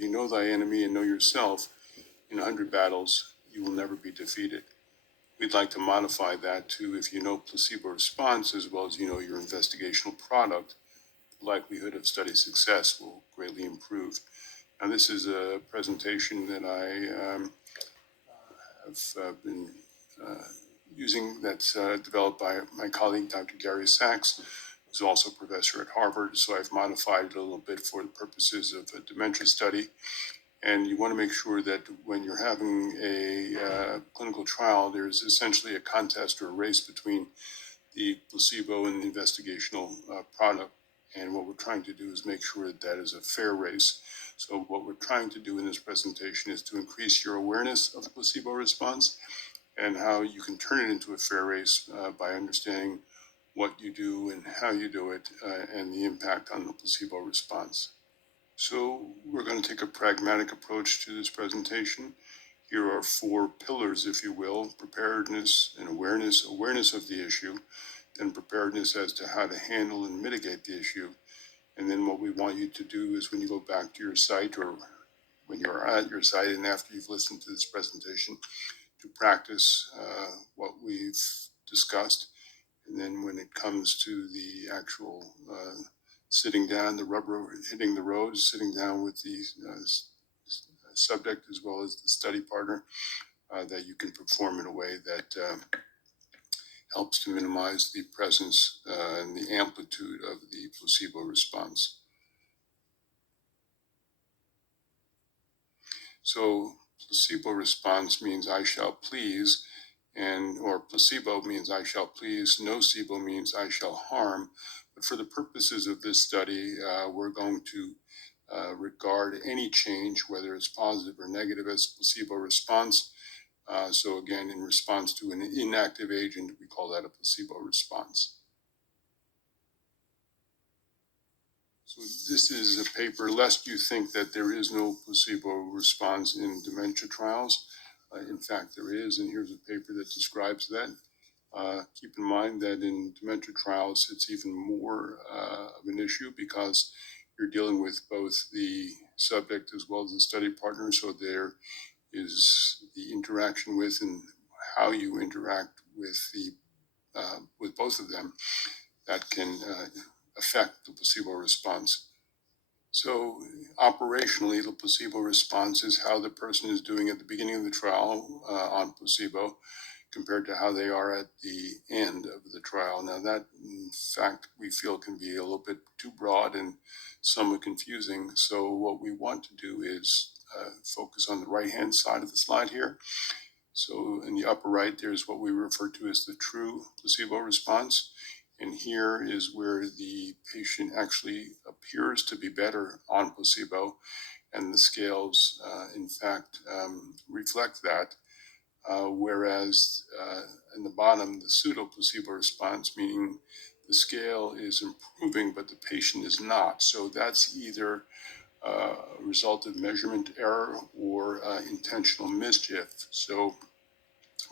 you know thy enemy and know yourself, in 100 battles, you will never be defeated. We'd like to modify that to if you know placebo response as well as you know your investigational product, the likelihood of study success will greatly improve. Now, this is a presentation that I have been using that's developed by my colleague, Dr. Gary Sachs, who's also a professor at Harvard. So I've modified it a little bit for the purposes of a dementia study. And you want to make sure that when you're having a clinical trial, there's essentially a contest or a race between the placebo and the investigational product. And what we're trying to do is make sure that that is a fair race. So what we're trying to do in this presentation is to increase your awareness of the placebo response and how you can turn it into a fair race by understanding what you do and how you do it and the impact on the placebo response. So we're going to take a pragmatic approach to this presentation. Here are 4 pillars, if you will: preparedness and awareness, awareness of the issue, then preparedness as to how to handle and mitigate the issue. And then what we want you to do is when you go back to your site or when you're at your site and after you've listened to this presentation, to practice what we've discussed. And then when it comes to the actual sitting down, the rubber hitting the road, sitting down with the subject as well as the study partner, that you can perform in a way that helps to minimize the presence and the amplitude of the placebo response. So placebo response means I shall please, or placebo means I shall please, nocebo means I shall harm. But for the purposes of this study, we're going to regard any change, whether it's positive or negative, as placebo response. So again, in response to an inactive agent, we call that a placebo response. So this is a paper, lest you think that there is no placebo response in dementia trials. In fact, there is, and here's a paper that describes that. Keep in mind that in dementia trials, it's even more of an issue because you're dealing with both the subject as well as the study partner. So there is the interaction with and how you interact with both of them that can affect the placebo response. So operationally, the placebo response is how the person is doing at the beginning of the trial on placebo compared to how they are at the end of the trial. Now that, in fact, we feel can be a little bit too broad and somewhat confusing. So what we want to do is focus on the right-hand side of the slide here. So in the upper right, there's what we refer to as the true placebo response. And here is where the patient actually appears to be better on placebo, and the scales, in fact, reflect that. Whereas in the bottom, the pseudo-placebo response, meaning the scale is improving, but the patient is not. So that's either a result of measurement error or intentional mischief. So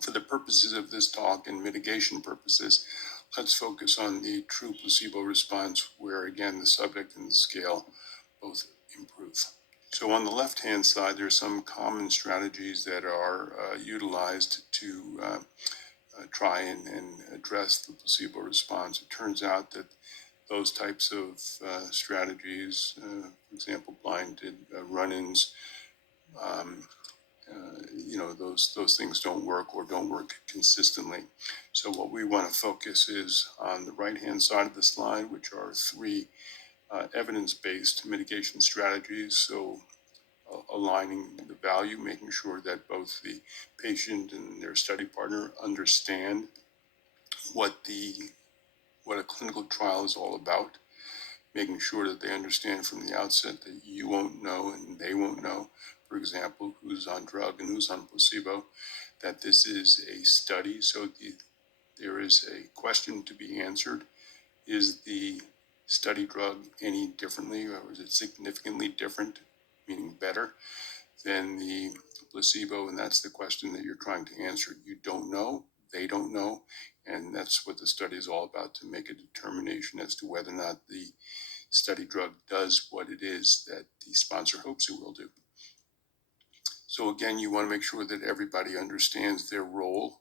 for the purposes of this talk and mitigation purposes, let's focus on the true placebo response, where again, the subject and the scale both improve. So on the left-hand side, there are some common strategies that are utilized to try and address the placebo response. It turns out that those types of strategies, for example, blinded run-ins, those things don't work or don't work consistently. So what we want to focus is on the right-hand side of the slide, which are 3 evidence-based mitigation strategies. So aligning the value, making sure that both the patient and their study partner understand what a clinical trial is all about, making sure that they understand from the outset that you won't know and they won't know, for example, who's on drug and who's on placebo, that this is a study. So there is a question to be answered. Is the study drug any differently, or is it significantly different, meaning better, than the placebo? And that's the question that you're trying to answer. You don't know, they don't know, and that's what the study is all about, to make a determination as to whether or not the study drug does what it is that the sponsor hopes it will do. So again, you want to make sure that everybody understands their role.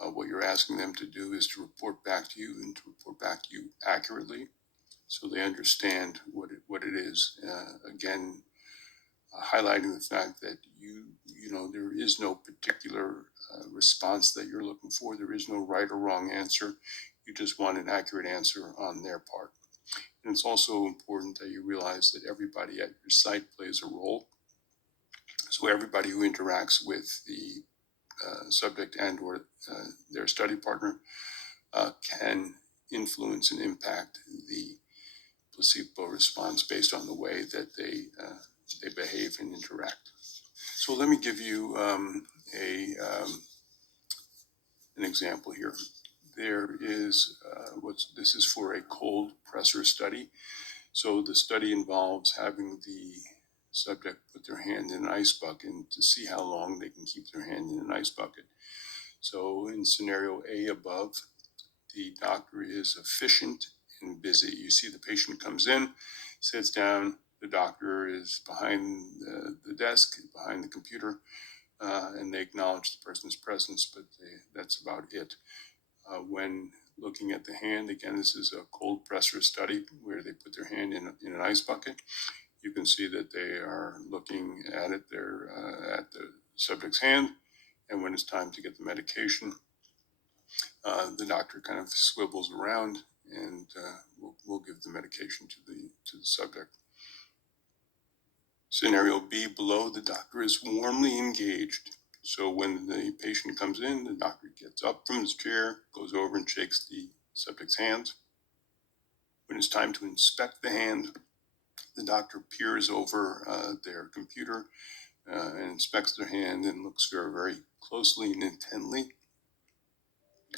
What you're asking them to do is to report back to you and to report back to you accurately, so they understand what it is. Again, highlighting the fact that you know there is no particular response that you're looking for. There is no right or wrong answer. You just want an accurate answer on their part. And it's also important that you realize that everybody at your site plays a role. So everybody who interacts with the subject and or their study partner can influence and impact the placebo response based on the way that they behave and interact. So let me give you an example here. There is this is for a cold pressor study. So the study involves having the subject put their hand in an ice bucket to see how long they can keep their hand in an ice bucket. So in scenario A above, the doctor is efficient and busy. You see the patient comes in, sits down, the doctor is behind the desk, behind the computer, and they acknowledge the person's presence, but that's about it. When looking at the hand, again, this is a cold pressor study where they put their hand in an ice bucket. You can see that they are looking at it. They're at the subject's hand, and when it's time to get the medication, the doctor kind of swivels around and we'll give the medication to the subject. Scenario B below, the doctor is warmly engaged. So when the patient comes in, the doctor gets up from his chair, goes over and shakes the subject's hand. When it's time to inspect the hand, the doctor peers over their computer and inspects their hand and looks very, very closely and intently.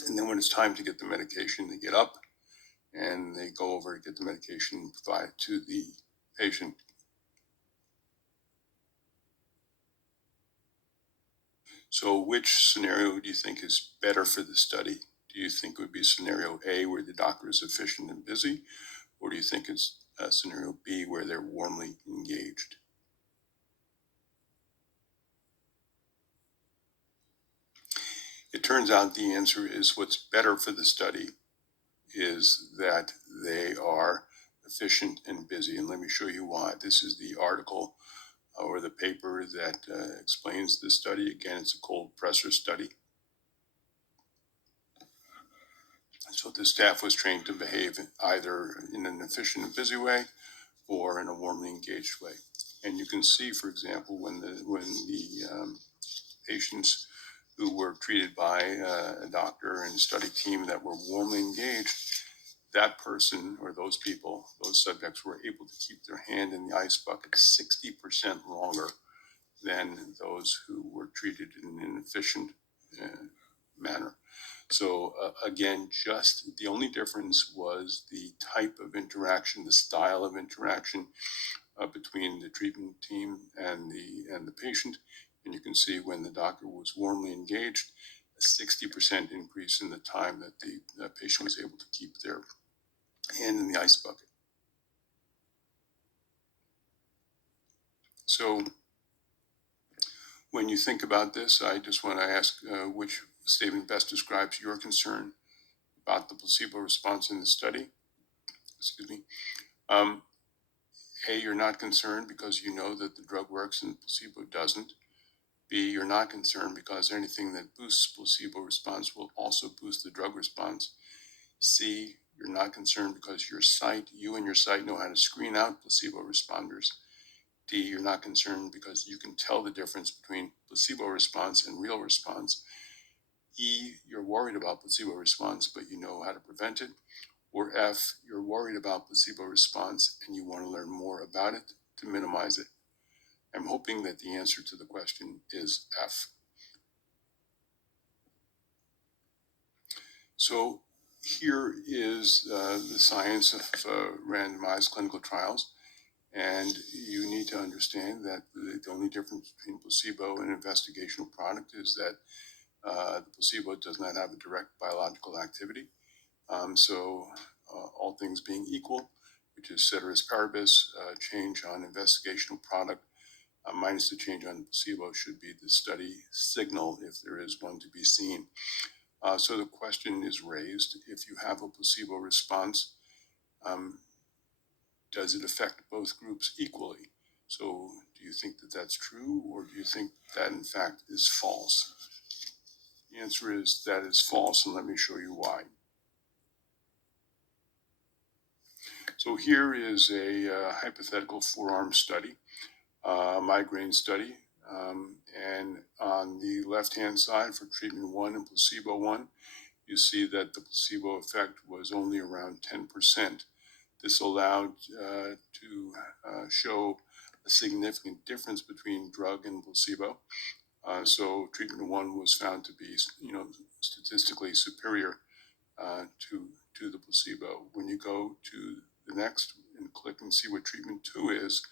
And then when it's time to get the medication, they get up and they go over to get the medication provided to the patient. So which scenario do you think is better for the study? Do you think it would be scenario A, where the doctor is efficient and busy? Or do you think it's scenario B, where they're warmly engaged? It turns out the answer is what's better for the study is that they are efficient and busy. And let me show you why. This is the article or the paper that explains this study. Again, it's a cold pressor study. So the staff was trained to behave either in an efficient and busy way or in a warmly engaged way. And you can see, for example, when the patients who were treated by a doctor and study team that were warmly engaged, that person or those people, those subjects were able to keep their hand in the ice bucket 60% longer than those who were treated in an efficient manner. So again, just the only difference was the type of interaction, the style of interaction between the treatment team and the patient. And you can see when the doctor was warmly engaged, a 60% increase in the time that the patient was able to keep their hand in the ice bucket. So when you think about this, I just want to ask which statement best describes your concern about the placebo response in the study. Excuse me. A, you're not concerned because you know that the drug works and the placebo doesn't. B, you're not concerned because anything that boosts placebo response will also boost the drug response. C, you're not concerned because you and your site know how to screen out placebo responders. D, you're not concerned because you can tell the difference between placebo response and real response. E, you're worried about placebo response, but you know how to prevent it. Or F, you're worried about placebo response and you want to learn more about it to minimize it. I'm hoping that the answer to the question is F. So here is the science of randomized clinical trials. And you need to understand that the only difference between placebo and investigational product is that the placebo does not have a direct biological activity. So all things being equal, which is ceteris paribus, change on investigational product minus the change on placebo should be the study signal if there is one to be seen. So the question is raised, if you have a placebo response, um, does it affect both groups equally? So do you think that that's true, or do you think that in fact is false? The answer is that is false, and let me show you why. So here is a hypothetical forearm study, migraine study. And on the left-hand side for treatment 1 and placebo 1, you see that the placebo effect was only around 10%. This allowed to show a significant difference between drug and placebo. So treatment 1 was found to be, statistically superior to the placebo. When you go to the next and click and see what treatment 2 is,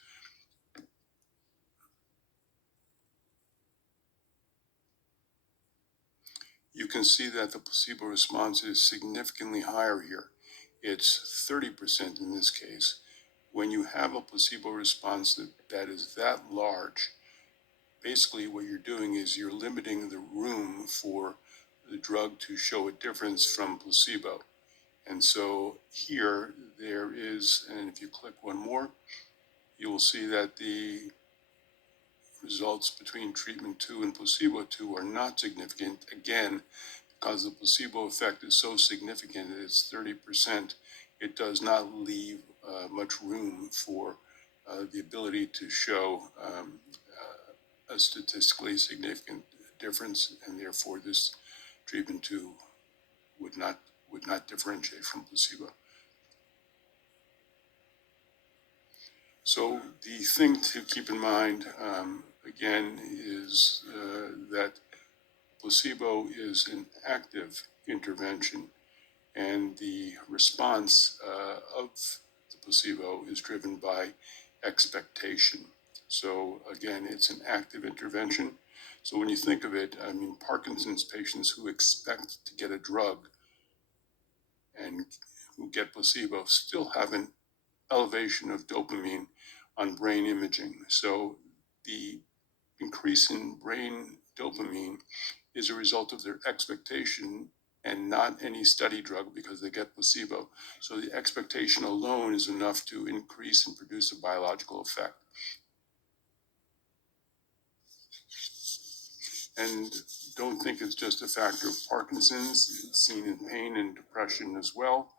you can see that the placebo response is significantly higher here. It's 30% in this case. When you have a placebo response that is that large, basically what you're doing is you're limiting the room for the drug to show a difference from placebo. And so here there is, and if you click one more, you will see that the results between treatment 2 and placebo 2 are not significant. Again, because the placebo effect is so significant, it's 30%, it does not leave much room for the ability to show a statistically significant difference, and therefore this treatment 2 would not differentiate from placebo. So the thing to keep in mind, again, is that placebo is an active intervention, and the response of the placebo is driven by expectation. So again, it's an active intervention. So when you think of it, I mean, Parkinson's patients who expect to get a drug and who get placebo still have an elevation of dopamine on brain imaging. So the increase in brain dopamine is a result of their expectation and not any study drug because they get placebo. So the expectation alone is enough to increase and produce a biological effect. And don't think it's just a factor of Parkinson's. It's seen in pain and depression as well.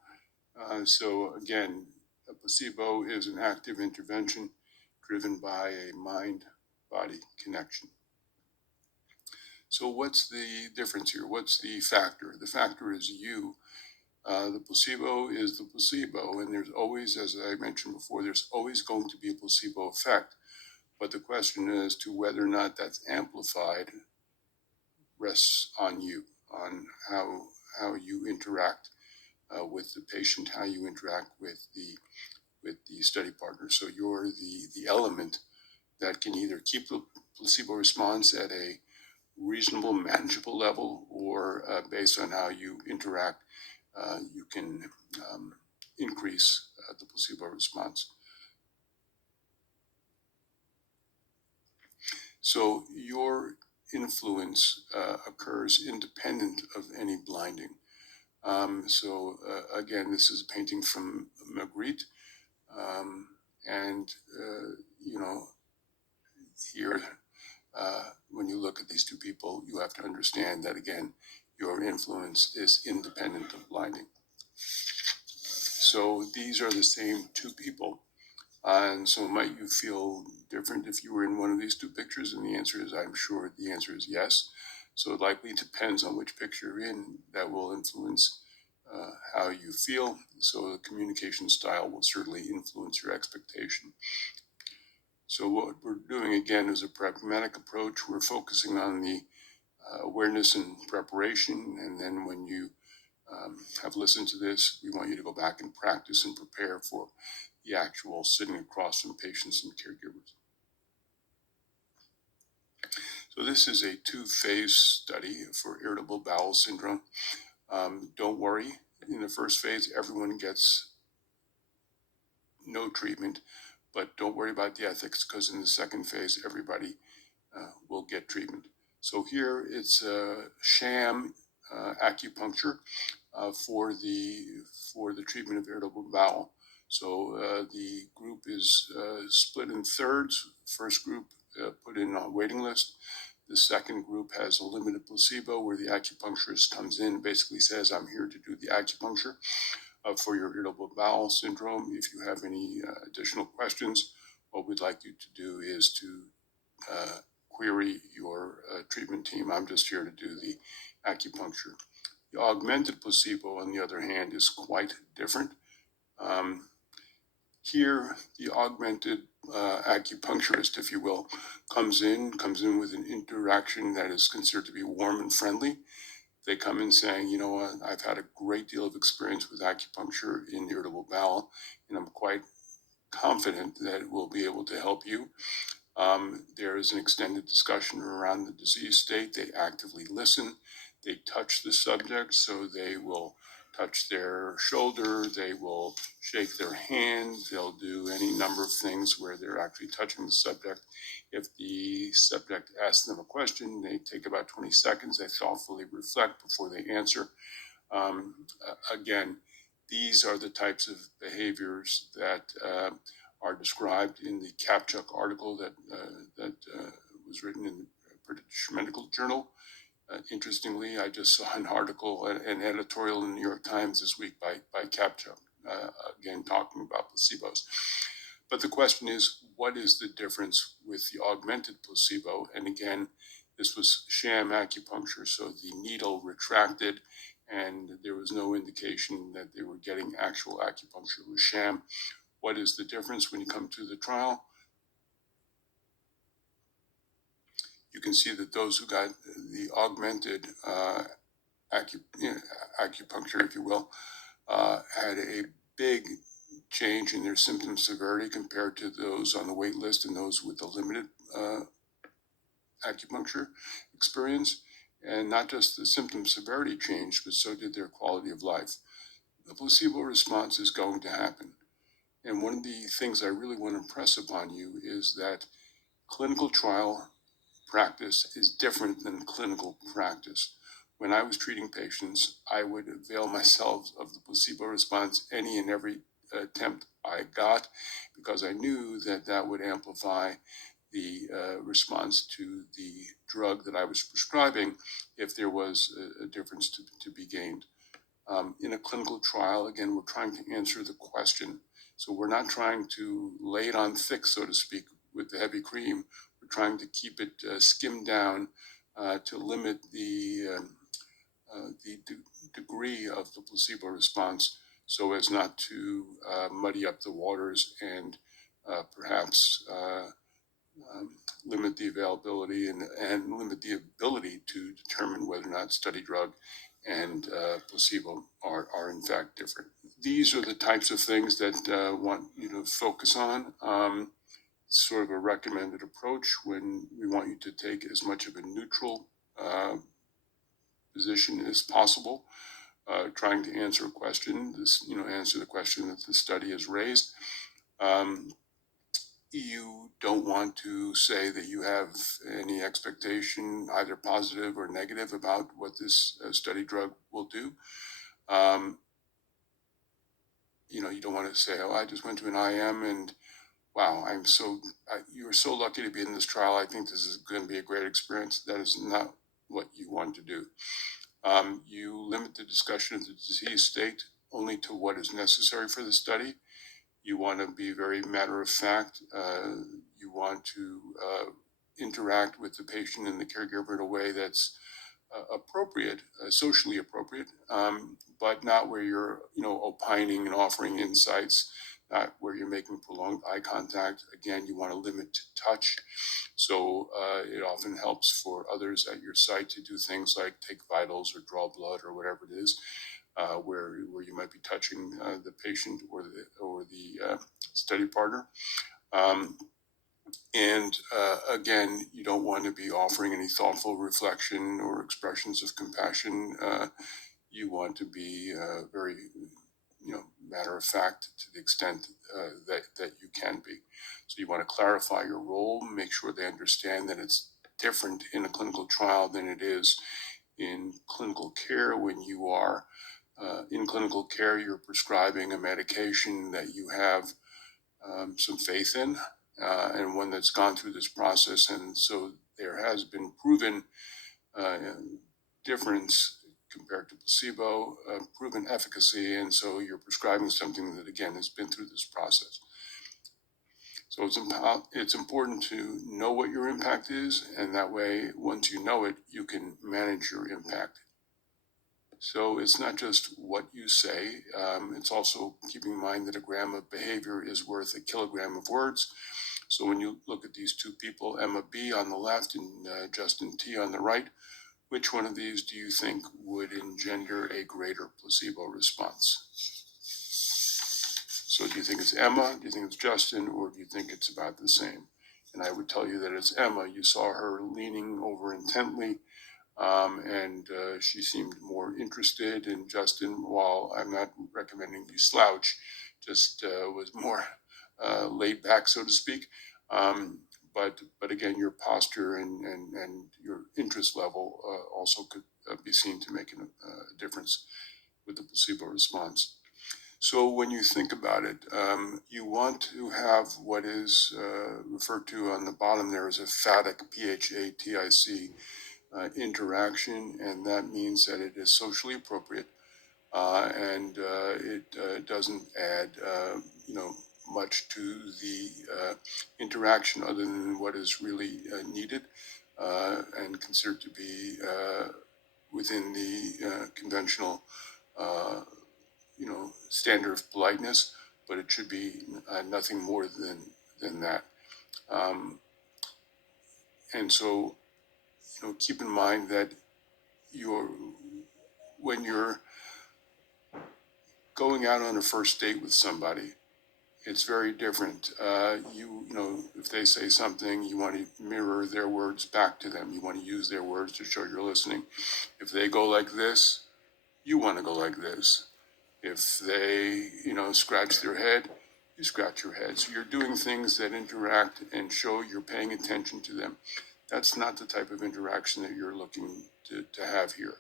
So again, a placebo is an active intervention driven by a mind-body connection. So what's the difference here? What's the factor? The factor is you. The placebo is the placebo, and there's always, as I mentioned before, there's always going to be a placebo effect. But the question as to whether or not that's amplified rests on you, on how you interact with the patient, how you interact with the study partner. So you're the element that can either keep the placebo response at a reasonable, manageable level, or based on how you interact, you can increase the placebo response. So your influence occurs independent of any blinding. Again, this is a painting from Magritte, and here, when you look at these two people, you have to understand that again, your influence is independent of blinding. So these are the same two people. And so might you feel different if you were in one of these two pictures? And the answer is, I'm sure the answer is yes. So it likely depends on which picture you're in that will influence how you feel. So the communication style will certainly influence your expectation. So what we're doing again is a pragmatic approach. We're focusing on the awareness and preparation. And then when you have listened to this, we want you to go back and practice and prepare for the actual sitting across from patients and caregivers. So this is a 2-phase study for irritable bowel syndrome. Don't worry, in the first phase, everyone gets no treatment, but don't worry about the ethics because in the second phase, everybody will get treatment. So here it's a sham acupuncture for the treatment of irritable bowel. So the group is split in thirds. First group put in on waiting list. The second group has a limited placebo where the acupuncturist comes in and basically says, I'm here to do the acupuncture for your irritable bowel syndrome. If you have any additional questions, what we'd like you to do is to query your treatment team. I'm just here to do the acupuncture. The augmented placebo, on the other hand, is quite different. Here, the augmented acupuncturist, if you will, comes in with an interaction that is considered to be warm and friendly. They come in saying, you know what, I've had a great deal of experience with acupuncture in irritable bowel, and I'm quite confident that it will be able to help you. There is an extended discussion around the disease state. They actively listen. They touch the subject, so they will touch their shoulder, they will shake their hand, they'll do any number of things where they're actually touching the subject. If the subject asks them a question, they take about 20 seconds, they thoughtfully reflect before they answer. Again, these are the types of behaviors that are described in the Kapchuk article that was written in the British Medical Journal. Interestingly, I just saw an article, an editorial in the New York Times this week by Kapchuk, again talking about placebos. But the question is, what is the difference with the augmented placebo? And again, this was sham acupuncture, so the needle retracted, and there was no indication that they were getting actual acupuncture. It was sham. What is the difference when you come to the trial? You can see that those who got the augmented acupuncture, if you will, had a big change in their symptom severity compared to those on the wait list and those with the limited acupuncture experience. And not just the symptom severity changed, but so did their quality of life. The placebo response is going to happen. And one of the things I really want to impress upon you is that clinical trial practice is different than clinical practice. When I was treating patients, I would avail myself of the placebo response any and every attempt I got because I knew that that would amplify the response to the drug that I was prescribing if there was a difference to be gained. In a clinical trial, again, we're trying to answer the question. So we're not trying to lay it on thick, so to speak, with the heavy cream. We're trying to keep it skimmed down to limit the degree of the placebo response so as not to muddy up the waters and perhaps limit the availability and limit the ability to determine whether or not study drug and placebo are in fact different. These are the types of things that I want you to focus on. Sort of a recommended approach when we want you to take as much of a neutral position as possible, trying to answer a question, answer the question that the study has raised. You don't want to say that you have any expectation, either positive or negative, about what this study drug will do. You don't want to say, "Oh, I just went to an IM and wow, you're so lucky to be in this trial. I think this is going to be a great experience." That is not what you want to do. You limit the discussion of the disease state only to what is necessary for the study. You want to be very matter of fact. You want to interact with the patient and the caregiver in a way that's appropriate, socially appropriate, but not where you're, opining and offering insights, not where you're making prolonged eye contact. Again, you want to limit touch. So it often helps for others at your site to do things like take vitals or draw blood or whatever it is, where you might be touching the patient or the study partner. And again, you don't want to be offering any thoughtful reflection or expressions of compassion. You want to be very, matter of fact to the extent that you can be. So you want to clarify your role, make sure they understand that it's different in a clinical trial than it is in clinical care. When you are in clinical care, you're prescribing a medication that you have some faith in, and one that's gone through this process. And so there has been proven uh, difference compared to placebo, proven efficacy. And so you're prescribing something that, again, has been through this process. So it's important to know what your impact is, and that way, once you know it, you can manage your impact. So it's not just what you say, it's also keeping in mind that a gram of behavior is worth a kilogram of words. So when you look at these two people, Emma B on the left and Justin T on the right, which one of these do you think would engender a greater placebo response? So do you think it's Emma, do you think it's Justin, or do you think it's about the same? And I would tell you that it's Emma. You saw her leaning over intently, and she seemed more interested. And Justin, while I'm not recommending you slouch, just was more laid back, so to speak. Um, but again, your posture and your interest level also could be seen to make a difference with the placebo response. So when you think about it, you want to have what is referred to on the bottom there as a phatic, PHATIC, interaction, and that means that it is socially appropriate, and it doesn't add, much to the interaction other than what is really needed and considered to be within the conventional, uh, standard of politeness, but it should be nothing more than that. Um, and so, keep in mind that you're when you're going out on a first date with somebody, it's very different. If they say something, you want to mirror their words back to them. You want to use their words to show you're listening. If they go like this, you want to go like this. If they, scratch their head, you scratch your head. So you're doing things that interact and show you're paying attention to them. That's not the type of interaction that you're looking to have here.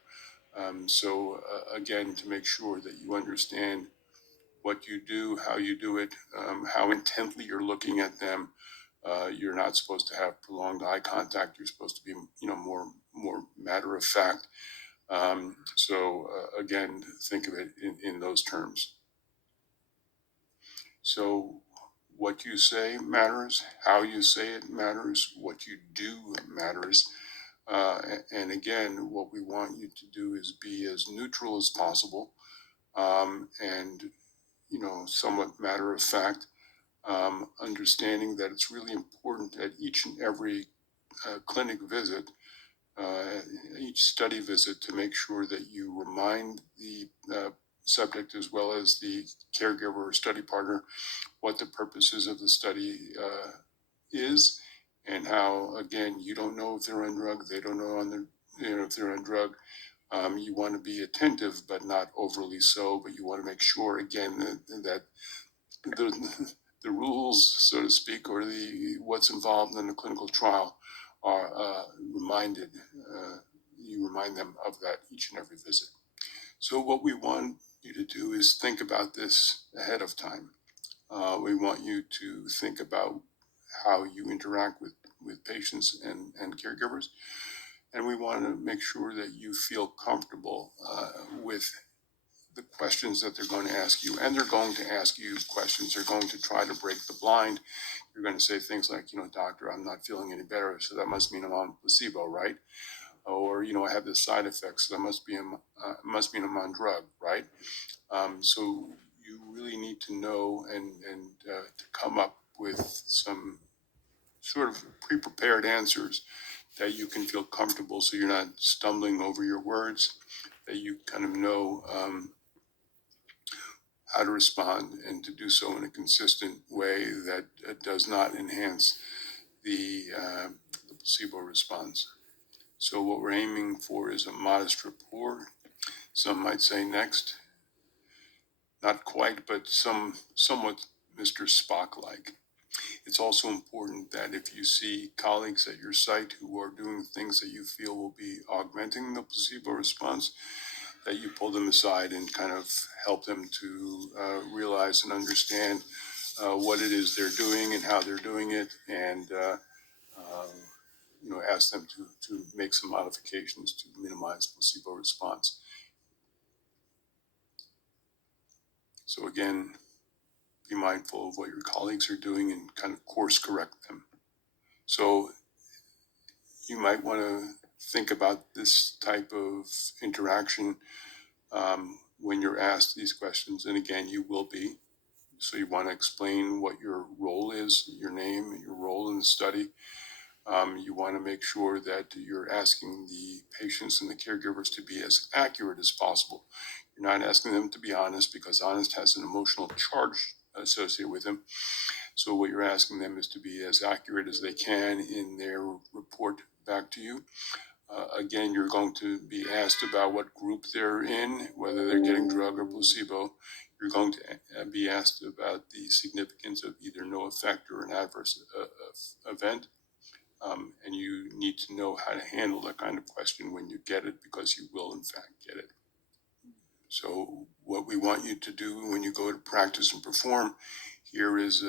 Again, to make sure that you understand what you do, how you do it, how intently you're looking at them. You're not supposed to have prolonged eye contact. You're supposed to be, more matter of fact. Again, think of it in those terms. So what you say matters, how you say it matters, what you do matters. And again, what we want you to do is be as neutral as possible, and somewhat matter of fact, understanding that it's really important at each and every clinic visit, uh, each study visit, to make sure that you remind the subject as well as the caregiver or study partner what the purposes of the study is, and how, again, you don't know if they're on drug, they don't know if they're on drug. You want to be attentive, but not overly so. But you want to make sure, again, that the rules, so to speak, or the what's involved in the clinical trial are reminded. You remind them of that each and every visit. So what we want you to do is think about this ahead of time. We want you to think about how you interact with patients and caregivers. And we want to make sure that you feel comfortable with the questions that they're going to ask you. And they're going to ask you questions. They're going to try to break the blind. You're going to say things like, doctor, I'm not feeling any better, so that must mean I'm on placebo, right? Or, I have this side effect, so that must mean I'm on drug, right? So you really need to know and to come up with some sort of pre-prepared answers that you can feel comfortable, so you're not stumbling over your words, that you kind of know how to respond and to do so in a consistent way that does not enhance the placebo response. So what we're aiming for is a modest rapport. Some might say next. not quite, but somewhat Mr. Spock-like. It's also important that if you see colleagues at your site who are doing things that you feel will be augmenting the placebo response, that you pull them aside and kind of help them to realize and understand what it is they're doing and how they're doing it, and uh, ask them to make some modifications to minimize placebo response. So again, be mindful of what your colleagues are doing and kind of course correct them. So you might want to think about this type of interaction when you're asked these questions. And again, you will be. So you want to explain what your role is, your name, your role in the study. You want to make sure that you're asking the patients and the caregivers to be as accurate as possible. You're not asking them to be honest, because honest has an emotional charge associated with them. So what you're asking them is to be as accurate as they can in their report back to you. Again, you're going to be asked about what group they're in, whether they're getting drug or placebo. You're going to be asked about the significance of either no effect or an adverse event. And you need to know how to handle that kind of question when you get it, because you will, in fact, get it. So what we want you to do when you go to practice and perform, here is